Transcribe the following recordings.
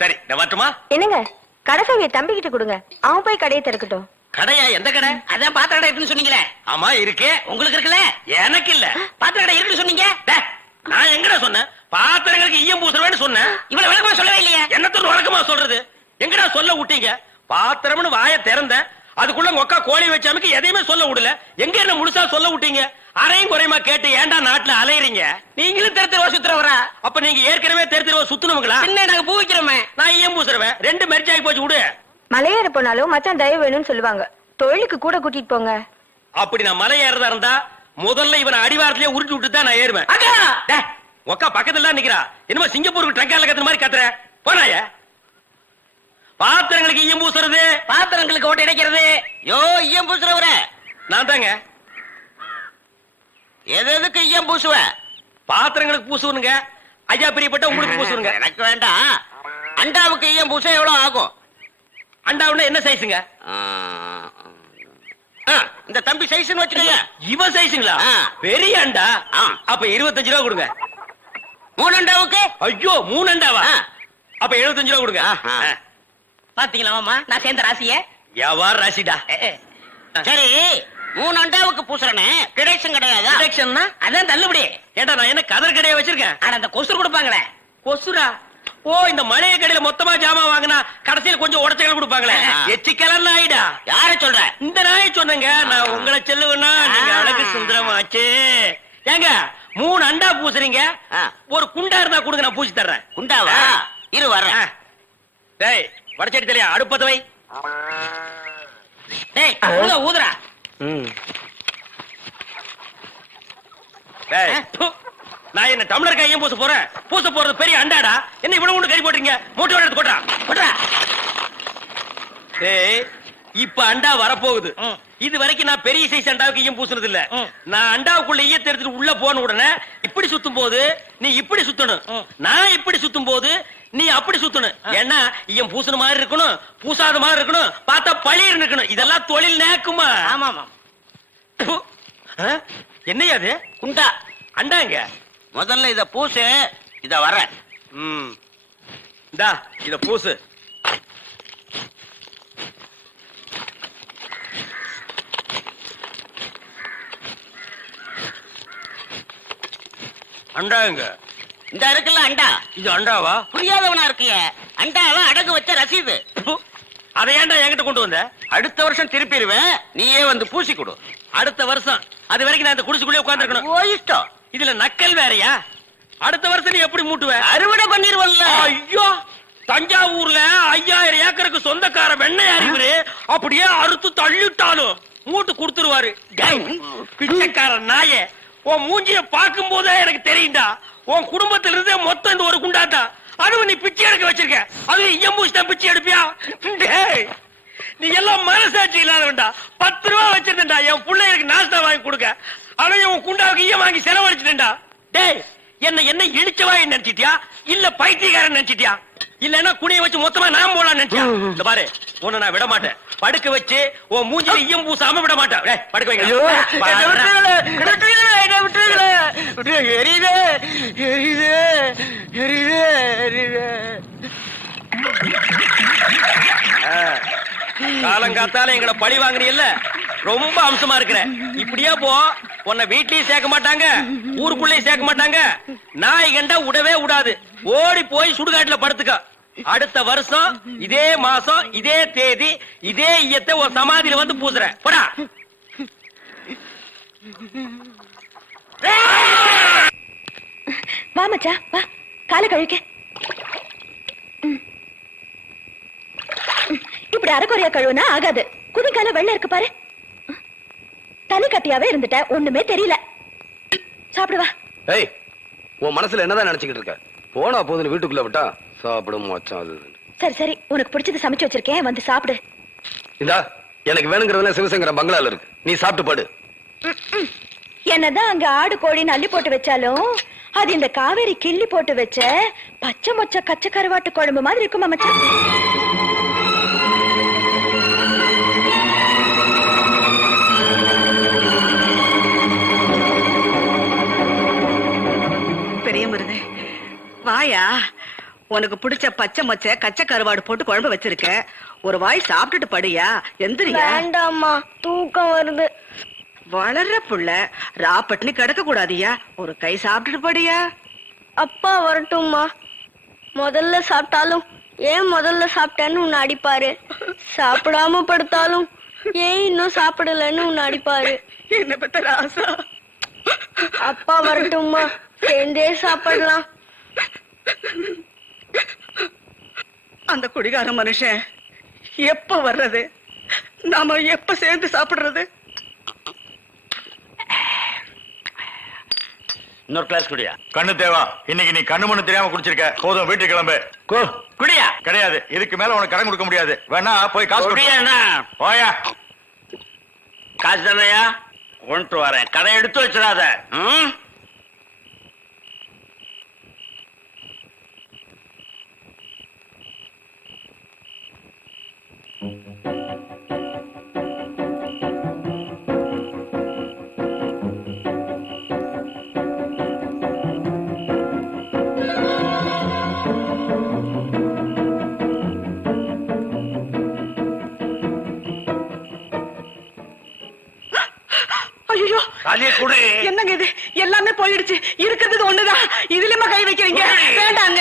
சரி நான் வரட்டுமா? என்னங்க கடைசாவிய தம்பி கிட்ட கொடுங்க, அவன் போய் கடையை திறக்கட்டும். கடையா? எந்த கடை? அதான் பாத்திர கடை இருக்குன்னு சொன்னீங்களே. ஆமா இருக்கு. உங்களுக்கு இருக்குல்ல? எனக்கு இல்ல. பாத்திர கடை இருக்குன்னு சொன்னீங்க. நான் எங்கடா சொன்னேன்? பாத்திரங்களுக்கு ஈயம் பூசுறவேன்னு சொன்னேன். இவ்வளவு விளக்கமா சொல்லவே இல்லையே. என்னத்தோட வழக்கமா சொல்றது? எங்கடா சொல்ல விட்டீங்க? பாத்திரம்னு வாய திறந்தேன், அதுக்குள்ள மொக்கா கோழி வச்சாமுக்கு எதையுமே சொல்ல விடல. எங்க என்ன முழுசா சொல்ல விட்டீங்க? அரையும் குறையுமா கேட்டு ஏன்டா நாட்டுல அலையறீங்க? நீங்களும் தெரு தெருவா சுத்துறவரா? அப்ப நீங்க ஏற்கனவே தெரு தெருவா சுத்துனவங்களா? என்ன நாங்க பூ வைக்கிறோமே. நான் ஈயம் பூசுறவன். ரெண்டு மெர்ஜாகி போச்சு விடு. மலையேற போனாலும் மச்சான் தயவு வேணும்னு சொல்லுவாங்க. தொழிலுக்கு கூட கூட்டிட்டு போங்க. அப்படி நான் மலை ஏறதா இருந்தா முதல்ல இவனை அடிவாரத்திலேயே உருட்டி விட்டு தான் நான் ஏறுவேன். ஒக்கா பக்கத்துல நிக்கிறா. என்னமோ சிங்கப்பூருக்கு ட்ரங்கால கத்துற மாதிரி கத்துற. போனாய பாத்திரங்களுக்கு ஈயம் பூசுறது, பாத்திரங்களுக்கு ஓட்டை இடைக்கிறது. யோ ஈயம் பூசுறவர நான் தாங்க. எதுக்கு ஈயம் பூசுவ? பாத்திரங்களுக்கு பூசுவனுங்க. ஐயா பிரியப்பட்ட உங்களுக்கு பூசுவனுங்க. எனக்கு வேண்டாம். அண்டாவுக்கு ஈயம் பூச எவ்வளவு ஆகும்? அண்டாவுன்னா என்ன சைஸுங்க? இந்த தம்பி சைஸ்னு வச்சுக்கோங்க. இவ சைஸுங்களா? பெரிய அண்டா. அப்ப 25 ரூபா கொடுங்க. 3 அண்டாவுக்கு? ஐயோ 3 அண்டாவா? அப்ப 75 ரூபா கொடுங்க. பாத்தீங்களா மாமா நான் சேர்ந்த ராசிய? வியாபார ராசிடா. சரி 3 அண்டாவுக்கு பூசுறனே டிடக்ஷன் கிடையாது. டிடக்ஷன்னா அதான் தள்ளுபடி. ஏண்டா நான் என்ன கதர் கடையை வச்சிருக்கேன்? ஆனா அந்த கொசுறு கொடுப்பாங்களே. கொசுரா? ஓ இந்த மளிகை கடையில மொத்தமா ஜாமான் வாங்கினா கடைசியில் கொஞ்சம் உடச்சல் கொடுப்பாங்களே. எச்சிக்கலர் நாயிடா. யார சொல்ற? இந்த நாயை சொன்னங்க. நான் உங்களை செல்லுவேன்னா நீங்க அழகு சுந்தரமாச்சு. ஏங்க 3 அண்டா பூசுறீங்க, ஒரு குண்டா இருந்தா கொடுங்க, நான் பூசி தர்றேன். குண்டாவா? இரு வர்றேன். டேய் வடச்சடி தெரியா அடுப்பத வை. டேய் ஊதுறா. டேய் நான் என்ன டம்ளர் கையும் பூச போறேன்? பூச போறது பெரிய அண்டாடா. என்ன இவ்வளவு ஒண்ணு கை போட்டீங்க? மூட்டை எடுத்து கொட்டா கொட்டா. டேய் இப்ப அண்டா வரப்போகுது. இது வரைக்கும் நான் பெரிய சைஸ் அண்டாவுக்கு ஈயம் பூசுனது இல்ல. நான் அண்டாவுக்குள்ள ஈயத்தை எடுத்துட்டு உள்ள போன உடனே இப்படி சுத்தும் போது நீ இப்படி சுத்தணும், நான் இப்படி சுத்தும் போது நீ அப்படி சுத்தணும். ஏன்னா ஈயம் பூசுன மாதிரி இருக்கணும், பூசாத மாதிரி இருக்கணும், பார்த்தா பழிர் இருக்கணும். இதெல்லாம் தொழில் நேக்குமா? ஆமா ஆமா. என்னையா அது? குண்டா அண்டாங்க. முதல்ல இத பூசு. இத வர. இந்தா இத பூசு. அண்டாங்க. இந்த இருக்குல்ல அண்டா. இது அண்டாவா? புரியாதவனா இருக்கிய. அண்டாவ அடகு வச்ச ரசீது. அதை ஏன்டா என்கிட்ட கொண்டு வந்த? அடுத்த வருஷம் திருப்பிடுவேன், நீயே வந்து பூசி கொடு. அடுத்த வருஷம்? அது வரைக்கும் நான் இந்த குடிசுக்குள்ளே உட்கார்ந்து இருக்கணும். ஓ இஷ்டம். இதுல நக்கல் வேறயா? அடுத்த வருஷம் நீ எப்படி மூட்டுவ? அறுவடை பண்ணிருவல்ல. ஐயோ தஞ்சாவூர்ல 5000 ஏக்கருக்கு சொந்தக்கார வெண்ணெய் அறிவுரு அப்படியே அறுத்து தள்ளிட்டாலும் மூட்டு கொடுத்துருவாரு. பிச்சைக்கார நாயே, உன் மூஞ்சிய பார்க்கும் போதே எனக்கு தெரியும்டா உன் குடும்பத்தில இருந்தே மொத்தம் இந்த ஒரு குண்டாட்டா. அதுவும் நீ பிச்சை எடுக்க வச்சிருக்க. அது எம்பூசி தான் பிச்சை எடுப்பியா? நீ எல்லாம் மனசாட்சி இல்லாதவன்டா. 10 ரூபா வச்சிருந்தா என் பிள்ளைகளுக்கு நாஸ்தா வாங்கி கொடுக்க. ஆனா உன் குண்டாவுக்கு ஈயம் வாங்கி செலவழிச்சுட்டா. டேய் என்ன இழிச்சவா நினைச்சிட்டியா இல்ல பைத்தியக்காரன் நினைச்சிட்டியா? இல்லன்னா குனிய வச்சு மொத்தமா நான் போலாம் நினைச்சியா? இந்த பாரு உன்னை நான் விட மாட்டேன். படுக்க வச்சு உன் மூஞ்சில ஈயம் பூசாம விட மாட்டேன். படுக்க வைங்க. காலங்காத்தால எங்களை பழி வாங்குறீல்ல, ரொம்ப அம்சமா இருக்கிற. இப்படியே போ, உன்னை வீட்லயும் சேர்க்க மாட்டாங்க, ஊருக்குள்ளேயும் சேர்க்க மாட்டாங்க. நாய் கண்டா விடவே விடாது. ஓடி போய் சுடுகாட்டுல படுத்துக்க. அடுத்த வருஷம் இதே மாசம் இதே தேதி இதே ஈயத்தை ஒரு சமாதியில வந்து பூசுறேன். போடா. வா மச்சா வா, காலை கழுவிக்க. இப்படி அரைக்குறையா கழுவுனா ஆகாது. குதிக்கால வெள்ளம் இருக்கு பாரு. தனி கட்டியாவே இருந்துட்ட, ஒண்ணுமே தெரியல. சாப்பிடுவா. ஏய் உன் மனசுல என்னதான் நினைச்சுக்கிட்டு இருக்க? போனா போதுன்னு வீட்டுக்குள்ள விட்டா சாப்பிடும் மச்சான். அது சரி சரி, உனக்கு பிடிச்சது சமைச்சு வச்சிருக்கேன், வந்து சாப்பிடு. இந்தா எனக்கு வேணுங்கிறதுல சிவசங்கர பங்களால இருக்கு, நீ சாப்பிட்டு படு. என்னதான் அங்க ஆடு கோழின்னு அள்ளி போட்டு வச்சாலும் அது இந்த காவேரி கிள்ளி போட்டு வச்ச பச்சை மொச்ச கச்ச கருவாட்டு குழம்பு மாதிரி இருக்குமா மச்சான்? பெரிய மருது, வாயா, உனக்கு பிடிச்ச பச்சை மொச்சை கச்சை கருவாடு போட்டு குழம்பு வச்சிருக்க. ஒரு வாய் சாப்பிட்டுட்டு படுயா. எந்திரியா. வேண்டாம்மா, தூக்கம் வருது. வளர்ற புள்ள ராப்பட்டினி கிடக்க கூடாதியா. ஒரு கை சாப்பிட்டுட்டு படுயா. அப்பா வரட்டும்மா. முதல்ல சாப்பிட்டாலும் ஏன் முதல்ல சாப்பிட்டேன்னு உன்னை அடிப்பாரு. சாப்பிடாம படுத்தாலும் ஏன் இன்னும் சாப்பிடலன்னு உன்னை அடிப்பாரு. என்ன பத்த ராசா. அப்பா வரட்டும்மா, சேர்ந்தே சாப்பிடலாம். அந்த குடிகார மனுஷன் எப்ப வர்றது? நாம எப்ப சேர்ந்து சாப்பிடுறது? இன்னொரு கிளாஸ் குடியா. கண்ணு தேவா, இன்னைக்கு நீ கண்ணு மண்ணு தெரியாம குடிச்சிருக்க. போதும், வீட்டுக்கு கிளம்பு. குடியா. கிடையாது, இதுக்கு மேல உனக்கு கடன் கொடுக்க முடியாது. வேணா போய் காசு கொடு. குடியா. போயா. காசு தானையா? கொண்டு வரேன். கடை எடுத்து வச்சிடாத. ஐயோ, தாலியை குடு. என்னங்க இது? எல்லாமே போயிடுச்சு. இருக்கிறது ஒண்ணுதான். இதுலயுமா கை வைக்கிறீங்க? வேண்டாங்க.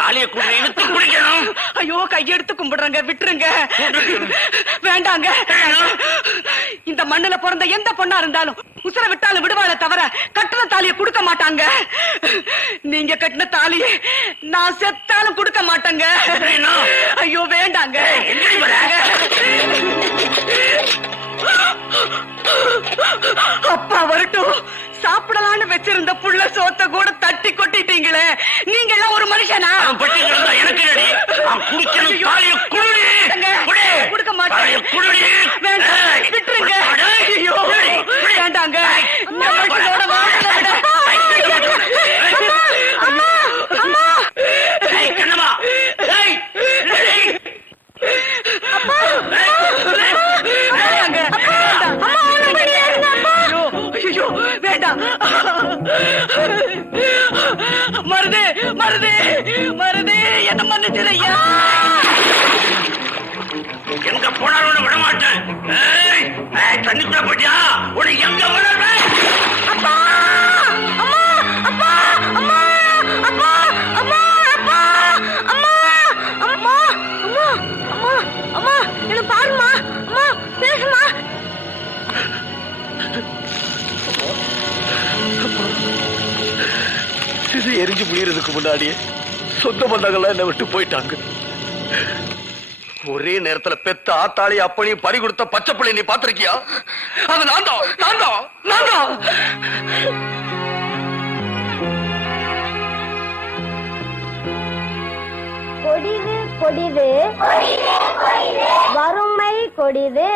தாலியை குடு. இழுத்து குடிக்கணும். ஐயோ, கையெடுத்து கும்பிடுறாங்க. விட்டுருங்க. வேண்டாங்க. இந்த மண்ணுல பிறந்த எந்த பொண்ணா இருந்தாலும் உசுர விட்டாலும் விடுவாளை தவிர கட்டின தாலியை கொடுக்க மாட்டாங்க. நீங்க கட்டின தாலியை நான் செத்தாலும் கொடுக்க மாட்டேங்க. ஐயோ வேண்டாங்க. அப்பா வரட்டும். சாப்பிடலான்னு வச்சிருந்த புள்ள சோத்த கூட தட்டி கொட்டிட்டீங்களே. நீங்க எல்லாம் ஒரு மனுஷனா? எனக்கு கொடுக்க மாட்டேன். வேண்டாம், விட்டுருங்க. ஐயோ வேண்டாங்க. இந்த மனுஷனோட வாழ்க்கைய விட. அம்மா, அம்மா, கண்ணம்மா. அப்பா, வேண்டாங்க. ஐயோ வேண்டாம். மருது, மருது, மருது, என்ன மன்னிச்சிடையா. எங்க போனாலும் விட மாட்டேன். தண்ணிக்குள்ள போட்டியா? உன்னை எங்க விடுறேன்? அப்பா, அம்மா, அப்பா, அம்மா, அப்பா, அம்மா, அப்பா, அம்மா, அம்மா, அம்மா, அம்மா, அம்மா, என்ன பாருமா. அம்மா, பேசுமா. சிறு எரிஞ்சு முடியறதுக்கு முன்னாடியே சொந்த பந்தங்கள்லாம் என்னை விட்டு போயிட்டாங்க. ஒரே நேரத்துல பெத்த ஆத்தாளி அப்பனையும் பறி கொடுத்த பச்சை பிள்ளை நீ பாத்திருக்கியா? அது நான் தான், நான் தான், நான் தான். கொடிது கொடிது வறுமை கொடிது,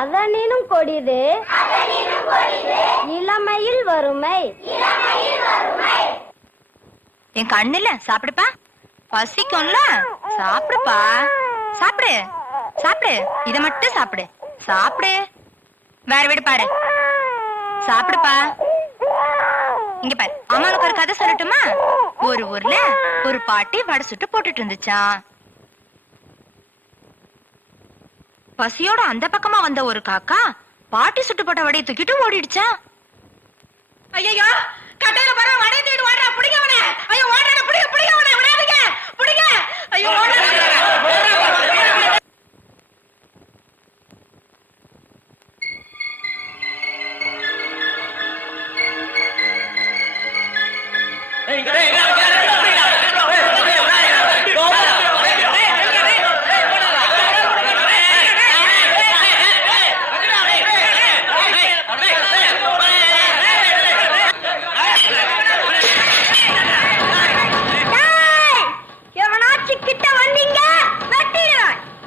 அதனினும் கொடிது இளமையில் வறுமை. என் கண்ணுல சாப்பிடுப்பா. பசிக்கும்ல, சாப்பிடுப்பா. சாப்பிடு, சாப்பிடு. இத மட்டும் சாப்பிடு. சாப்பிடு. வேற வீடு பாரு. சாப்பிடுப்பா. இங்க பாரு, அம்மா உனக்கு ஒரு கதை சொல்லட்டுமா? ஒரு ஊர்ல ஒரு பாட்டி வடை சுட்டு போட்டுட்டு இருந்துச்சான். பசியோட அந்த பக்கமா வந்த ஒரு காக்கா பாட்டி சுட்டு போட்ட வடையை தூக்கிட்டு ஓடிடுச்சா. ஐயோ, கட்டையில வர வடை தேடி ஓடுறா. பிடிக்கவனே. ஐயோ ஓடுறா. பிடிக்கவனே. விடாதீங்க. பிடிங்க. ஐயோ ஓடுறா.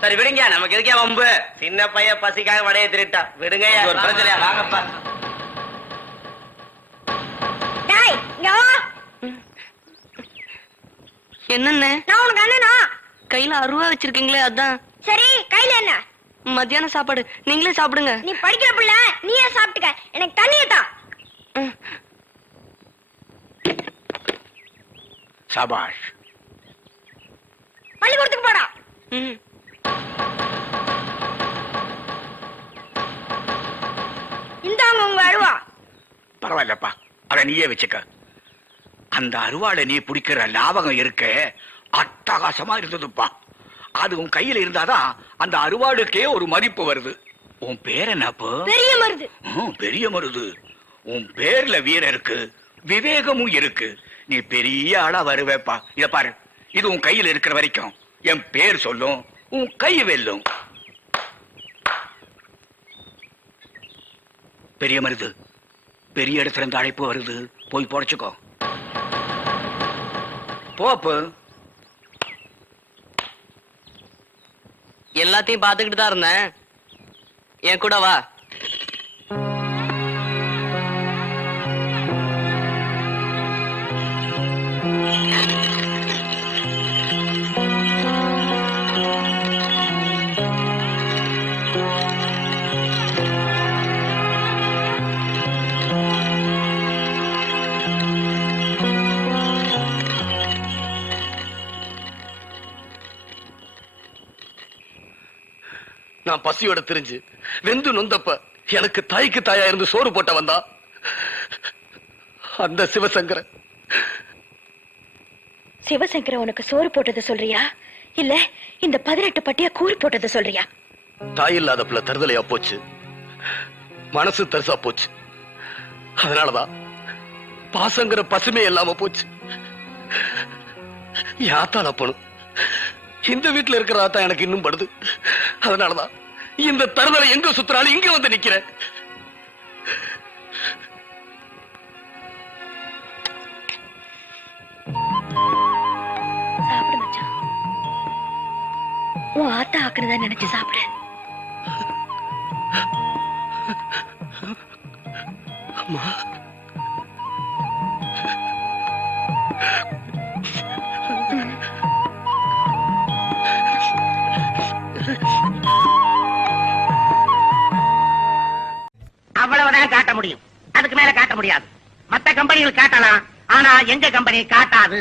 சரி விடுங்க, நமக்கு எதுக்கே வம்பு? சின்ன பையன் பசிக்காக வடைய திருட்டா விடுங்க. ஒரு பிரச்சனையா? வாங்கப்பா. என்னன்னு நான் உனக்கு அண்ணனா? கையில 60 ரூபா வச்சிருக்கீங்களே, அதான். சரி, கையில என்ன? மத்தியான சாப்பாடு நீங்களே சாப்பிடுங்க. நீ படிக்கிற பிள்ளை, நீயே சாப்பிட்டுக்க. எனக்கு தண்ணியை தா. சபாஷ். பள்ளிக்கூடத்துக்கு போடா. இந்தாங்க உங்க அருவா. பரவாயில்லப்பா, அத நீயே வச்சுக்க. அந்த அருவாளை நீ பிடிக்கிற லாபகம் இருக்க அட்டகாசமா இருந்ததுப்பா. அது உன் கையில இருந்தாதான் அந்த அருவாளுக்கே ஒரு மதிப்பு வருது. உன் பேர் என்னப்போ? பெரிய மருது. பெரிய மருது. உன் பேர்ல வீரம் இருக்கு, விவேகமும் இருக்கு. நீ பெரிய ஆளா வருவேப்பா. இத பாரு, இது உன் கையில இருக்கிற வரைக்கும் என் பேர் சொல்லும், உன் கை வெல்லும். பெரிய மருது, பெரிய இடத்துல இருந்து அழைப்பு வருது, போய் பொழைச்சுக்கோ. போப்பு. எல்லாத்தையும் பாத்துக்கிட்டு தான் இருந்தேன். என் கூட வா. நான் பசியோட திரிஞ்சு வெந்து நொந்தப்ப எனக்கு தாய்க்கு தாயா இருந்து சோறு போட்ட வந்தா அந்த சிவசங்கர. சிவசங்கர உனக்கு சோறு போட்டதை சொல்றியா, இல்ல இந்த 18 பட்டியா கூறு போட்டதை சொல்றியா? தாய் இல்லாத பிள்ளை தருதலையா போச்சு, மனசு தரிசா போச்சு. அதனாலதான் பாசங்கிற பசுமே இல்லாம போச்சு. யாத்தால போனும் இந்த வீட்டுல இருக்கிறதா எனக்கு இன்னும் படுது. அதனாலதான் இந்த தருதலை எங்க சுத்தினாலும் இங்க வந்து நிக்கிறேன். சாப்பிடு மச்சான், உன் ஆத்தா ஆக்குறதா நினைச்சு சாப்பிடு. அம்மா, அவ்வளவுதான் காட்ட முடியும், அதுக்கு மேல காட்ட முடியாது. மத்த கம்பெனிகள் காட்டலாம், ஆனா எங்க கம்பெனி காட்டாது.